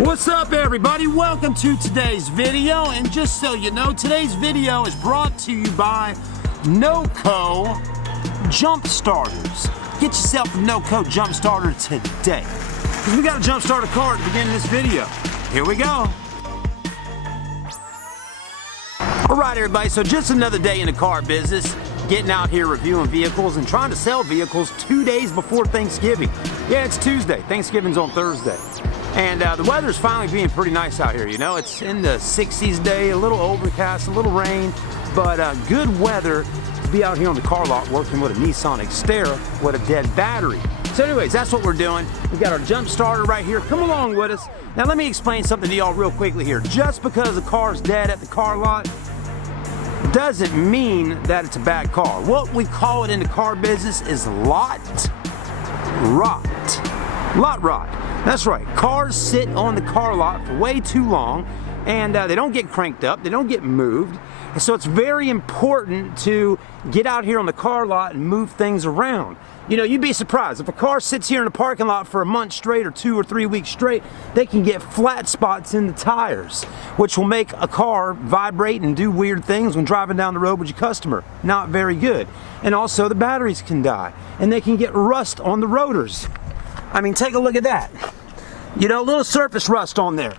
What's up, everybody? Welcome to today's video, and just so you know, today's video is brought to you by NOCO Jump Starters. Get yourself a NOCO Jump Starter today, because we got to jump start a car at the beginning of this video. Here we go. Alright everybody, so just another day in the car business, getting out here reviewing vehicles and trying to sell vehicles 2 days before Thanksgiving. Yeah, it's Tuesday, Thanksgiving's on Thursday. And the weather's finally being pretty nice out here, you know. It's in the 60s today, a little overcast, a little rain, but good weather to be out here on the car lot working with a Nissan Xterra with a dead battery. So anyways, that's what we're doing. We got our jump starter right here. Come along with us. Now let me explain something to y'all real quickly here. Just because the car's dead at the car lot doesn't mean that it's a bad car. What we call it in the car business is lot rot. Lot rot. That's right. Cars sit on the car lot for way too long, and they don't get cranked up, they don't get moved. And so it's very important to get out here on the car lot and move things around. You know, you'd be surprised if a car sits here in the parking lot for a month straight or 2 or 3 weeks straight, they can get flat spots in the tires, which will make a car vibrate and do weird things when driving down the road with your customer. Not very good. And also the batteries can die, and they can get rust on the rotors. I mean, take a look at that. You know, a little surface rust on there.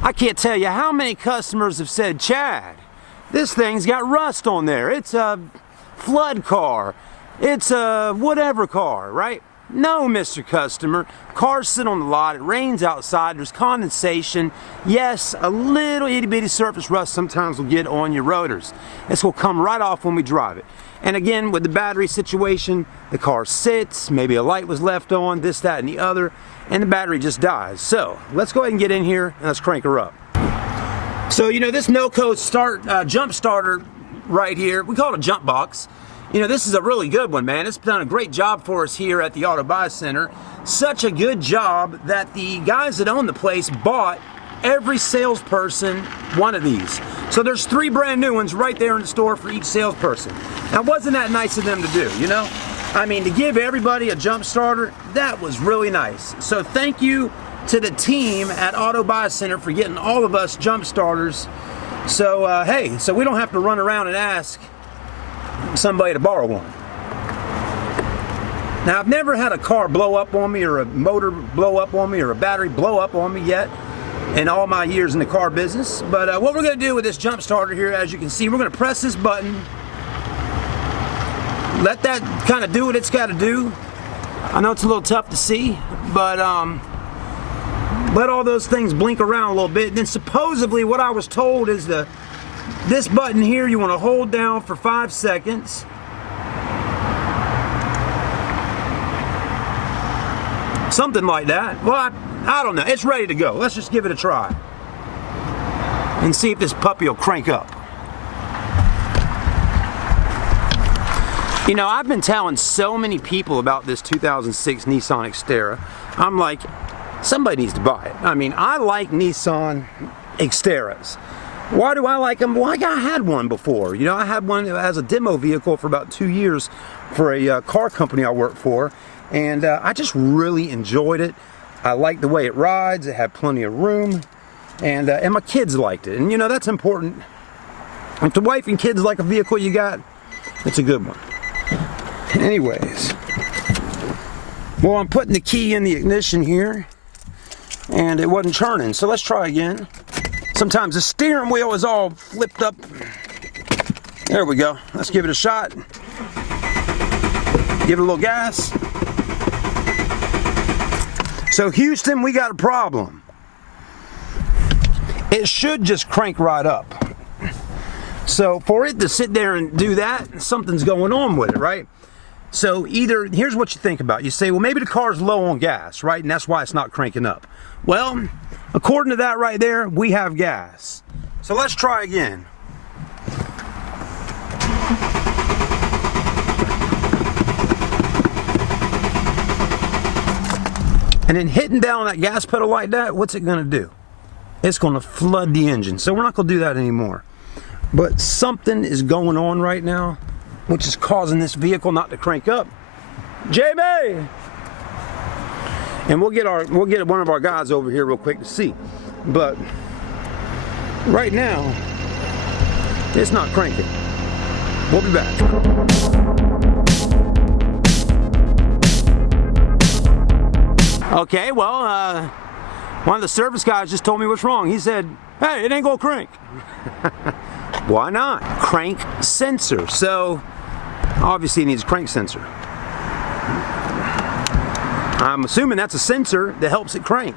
I can't tell you how many customers have said, Chad, this thing's got rust on there. It's a flood car. It's a whatever car, right? No, Mr. Customer. Cars sit on the lot. It rains outside. There's condensation. Yes, a little itty-bitty surface rust sometimes will get on your rotors. This will come right off when we drive it. And again, with the battery situation, the car sits, maybe a light was left on, this, that, and the other, and the battery just dies. So, let's go ahead and get in here, and let's crank her up. So, you know, this NOCO jump starter right here, we call it a jump box. You know, this is a really good one, man. It's done a great job for us here at the Auto Buy Center. Such a good job that the guys that own the place bought every salesperson one of these. So there's 3 brand new ones right there in the store for each salesperson. Now, wasn't that nice of them to do, you know? I mean, to give everybody a jump starter, that was really nice. So thank you to the team at Auto Buy Center for getting all of us jump starters. So, hey, so we don't have to run around and ask somebody to borrow one. Now, I've never had a car blow up on me, or a motor blow up on me, or a battery blow up on me yet in all my years in the car business. But what we're going to do with this jump starter here, as you can see, we're going to press this button, let that kind of do what it's got to do. I know it's a little tough to see, but let all those things blink around a little bit. And then supposedly what I was told is this button here you want to hold down for 5 seconds. Something like that. Well, I don't know. It's ready to go. Let's just give it a try and see if this puppy will crank up. You know, I've been telling so many people about this 2006 Nissan Xterra. I'm like, somebody needs to buy it. I mean, I like Nissan Xterras. Why do I like them? Well, I had one before. You know, I had one as a demo vehicle for about 2 years for a car company I worked for, and I just really enjoyed it. I liked the way it rides. It had plenty of room, and my kids liked it. And you know, that's important. If the wife and kids like a vehicle you got, it's a good one. Anyways, well, I'm putting the key in the ignition here, and it wasn't turning. So let's try again. Sometimes the steering wheel is all flipped up. There we go. Let's give it a shot. Give it a little gas. So Houston, we got a problem. It should just crank right up. So for it to sit there and do that, something's going on with it, right? So either, here's what you think about. You say, well, maybe the car's low on gas, right? And that's why it's not cranking up. Well, according to that right there, we have gas. So let's try again. And then hitting down on that gas pedal like that, what's it gonna do? It's gonna flood the engine. So we're not gonna do that anymore. But something is going on right now, which is causing this vehicle not to crank up. Jamie! and we'll get one of our guys over here real quick to see. But right now, it's not cranking. We'll be back. Okay, well, one of the service guys just told me what's wrong. He said, hey, it ain't gonna crank. Why not? Crank sensor. So, obviously it needs a crank sensor. I'm assuming that's a sensor that helps it crank.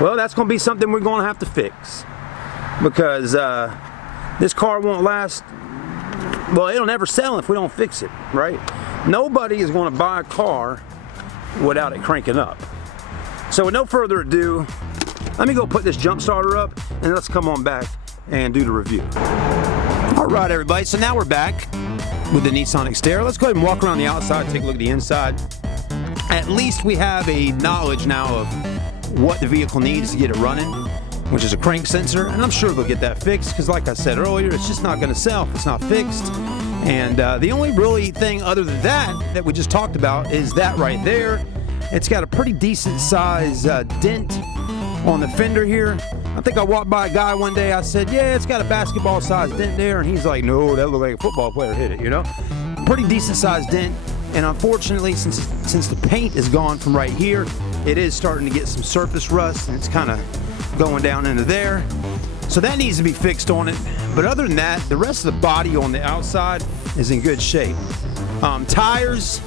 Well, that's gonna be something we're gonna have to fix. Because this car won't last, well, it'll never sell if we don't fix it, right? Nobody is gonna buy a car without it cranking up. So with no further ado, let me go put this jump starter up and let's come on back and do the review. All right, everybody, so now we're back with the Nissan Xterra. Let's go ahead and walk around the outside, take a look at the inside. At least we have a knowledge now of what the vehicle needs to get it running, which is a crank sensor, and I'm sure they'll get that fixed because like I said earlier, it's just not gonna sell if it's not fixed. And the only really thing other than that we just talked about is that right there. It's got a pretty decent size dent on the fender here. I think I walked by a guy one day, I said, yeah, it's got a basketball sized dent there, and he's like, no, that looked like a football player hit it, you know? Pretty decent sized dent, and unfortunately, since the paint is gone from right here, it is starting to get some surface rust, and it's kind of going down into there. So that needs to be fixed on it. But other than that, the rest of the body on the outside is in good shape. Tires,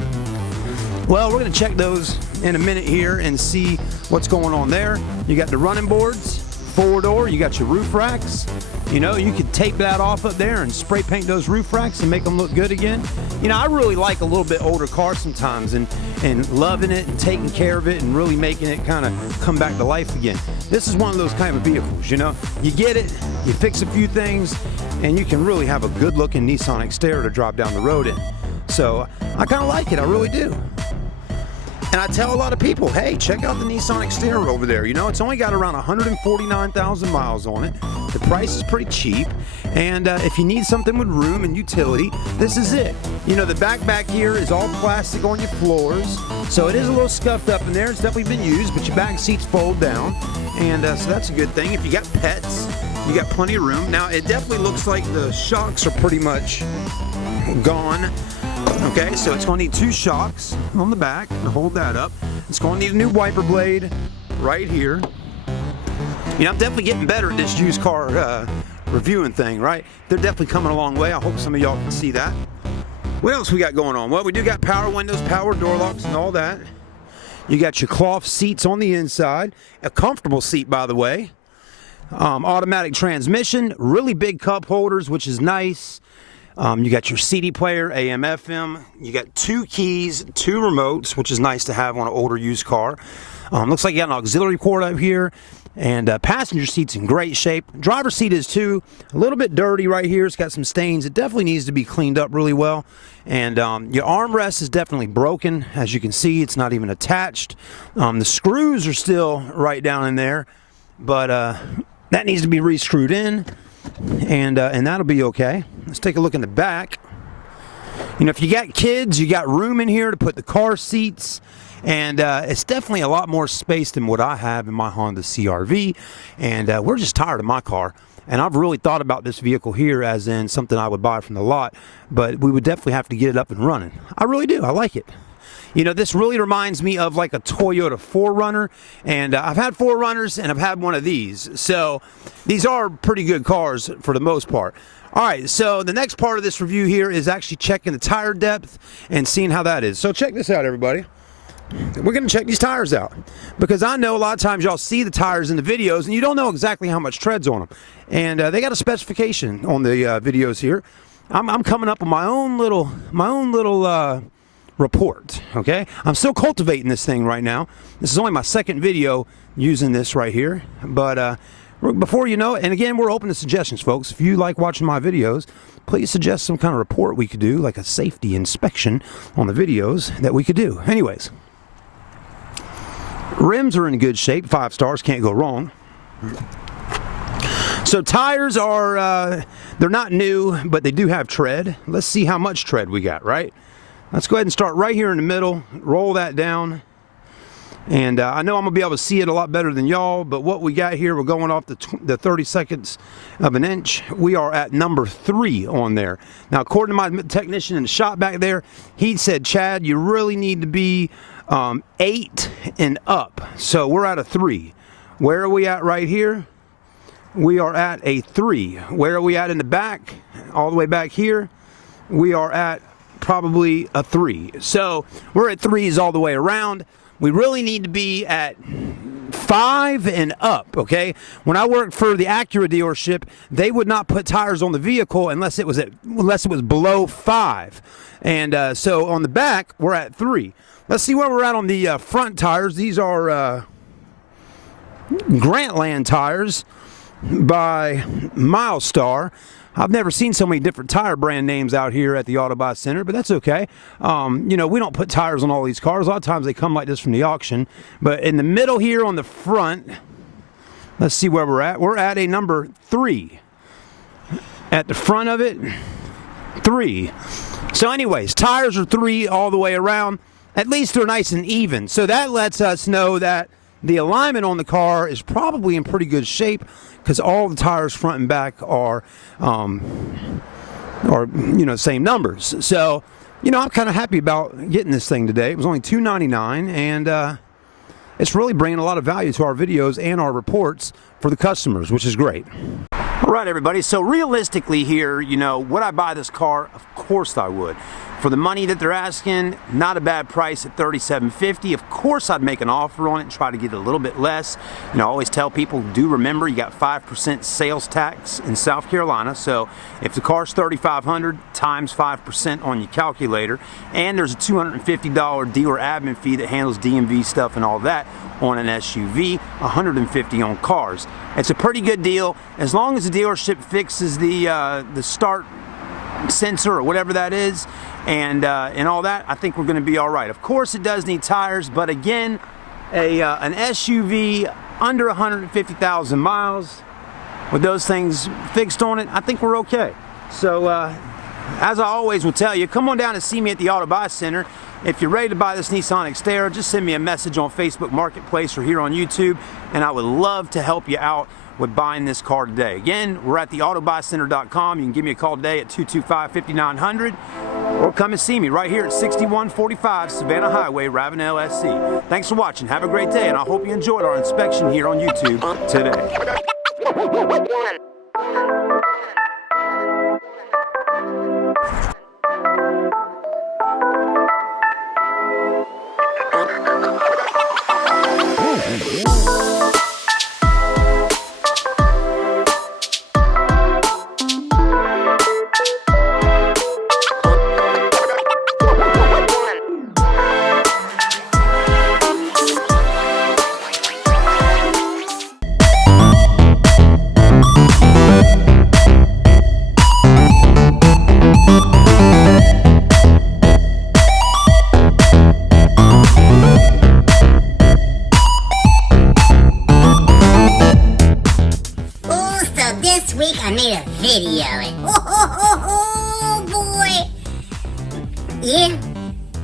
well, we're gonna check those in a minute here and see what's going on there. You got the running boards, four door, you got your roof racks. You know, you could tape that off up there and spray paint those roof racks and make them look good again. You know, I really like a little bit older car sometimes and loving it and taking care of it and really making it kind of come back to life again. This is one of those kind of vehicles, you know. You get it, you fix a few things, and you can really have a good looking Nissan Xterra to drive down the road in. So I kind of like it, I really do. And I tell a lot of people, hey, check out the Nissan Xterra over there. You know, it's only got around 149,000 miles on it. The price is pretty cheap. And if you need something with room and utility, this is it. You know, the back here is all plastic on your floors. So it is a little scuffed up in there. It's definitely been used, but your back seats fold down. And so that's a good thing. If you got pets, you got plenty of room. Now, it definitely looks like the shocks are pretty much gone. Okay, so it's going to need two shocks on the back to hold that up. It's going to need a new wiper blade right here. You know, I'm definitely getting better at this used car reviewing thing, right? They're definitely coming a long way. I hope some of y'all can see that. What else we got going on? Well, we do got power windows, power door locks, and all that. You got your cloth seats on the inside. A comfortable seat, by the way. Automatic transmission, really big cup holders, which is nice. You got your CD player, AM, FM. You got two keys, two remotes, which is nice to have on an older used car. Looks like you got an auxiliary port up here. And passenger seat's in great shape. Driver's seat is too. A little bit dirty right here. It's got some stains. It definitely needs to be cleaned up really well. And your armrest is definitely broken. As you can see, it's not even attached. The screws are still right down in there. But that needs to be re-screwed in. And that'll be okay. Let's take a look in the back. You know, if you got kids, you got room in here to put the car seats. And it's definitely a lot more space than what I have in my Honda CR-V. And we're just tired of my car. And I've really thought about this vehicle here as in something I would buy from the lot. But we would definitely have to get it up and running. I really do. I like it. You know, this really reminds me of like a Toyota 4Runner. And I've had 4Runners and I've had one of these. So these are pretty good cars for the most part. All right, so the next part of this review here is actually checking the tire depth and seeing how that is. So check this out, everybody. We're going to check these tires out because I know a lot of times y'all see the tires in the videos and you don't know exactly how much tread's on them. And they got a specification on the videos here. I'm coming up with my own little report, okay? I'm still cultivating this thing right now. This is only my second video using this right here. But before you know it, and again, we're open to suggestions, folks. If you like watching my videos, please suggest some kind of report we could do, like a safety inspection on the videos that we could do. Anyways. Rims are in good shape, 5 stars, can't go wrong. So tires are, they're not new, but they do have tread. Let's see how much tread we got, right? Let's go ahead and start right here in the middle, roll that down. And I know I'm going to be able to see it a lot better than y'all, but what we got here, we're going off the 32nds of an inch. We are at number 3 on there. Now, according to my technician in the shop back there, he said, Chad, you really need to be 8 and up. So we're at a 3. Where are we at right here? We are at a 3. Where are we at in the back? All the way back here, we are at probably a 3. So we're at 3s all the way around. We really need to be at 5 and up, okay? When I worked for the Acura dealership, they would not put tires on the vehicle unless it was below 5. And so on the back, we're at 3. Let's see where we're at on the front tires. These are Grantland tires by Milestar. I've never seen so many different tire brand names out here at the Auto Buy Center, but that's okay. You know, we don't put tires on all these cars. A lot of times they come like this from the auction. But in the middle here on the front, let's see where we're at. We're at a number 3. At the front of it, 3. So anyways, tires are 3 all the way around. At least they're nice and even. So that lets us know that the alignment on the car is probably in pretty good shape, because all the tires front and back are you know, same numbers. So, you know, I'm kind of happy about getting this thing today. It was only $299, and it's really bringing a lot of value to our videos and our reports for the customers, which is great. All right, everybody. So realistically here, you know, would I buy this car? Of course I would. For the money that they're asking, not a bad price at $37.50. Of course I'd make an offer on it and try to get a little bit less. You know, I always tell people, do remember you got 5% sales tax in South Carolina. So if the car's $3,500 times 5% on your calculator, and there's a $250 dealer admin fee that handles DMV stuff and all that on an SUV, $150 on cars. It's a pretty good deal as long as the dealership fixes the start sensor or whatever that is, and all that. I think we're going to be all right. Of course, it does need tires, but again, an SUV under 150,000 miles with those things fixed on it, I think we're okay. So, as I always will tell you, come on down and see me at the Auto Buy Center. If you're ready to buy this Nissan Xterra, just send me a message on Facebook Marketplace or here on YouTube, and I would love to help you out with buying this car today. Again, we're at theautobuycenter.com. You can give me a call today at 225-5900, or come and see me right here at 6145 Savannah Highway, Ravenel, SC. Thanks for watching. Have a great day, and I hope you enjoyed our inspection here on YouTube today. This week I made a video and oh boy, yeah,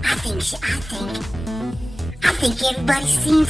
I think everybody seems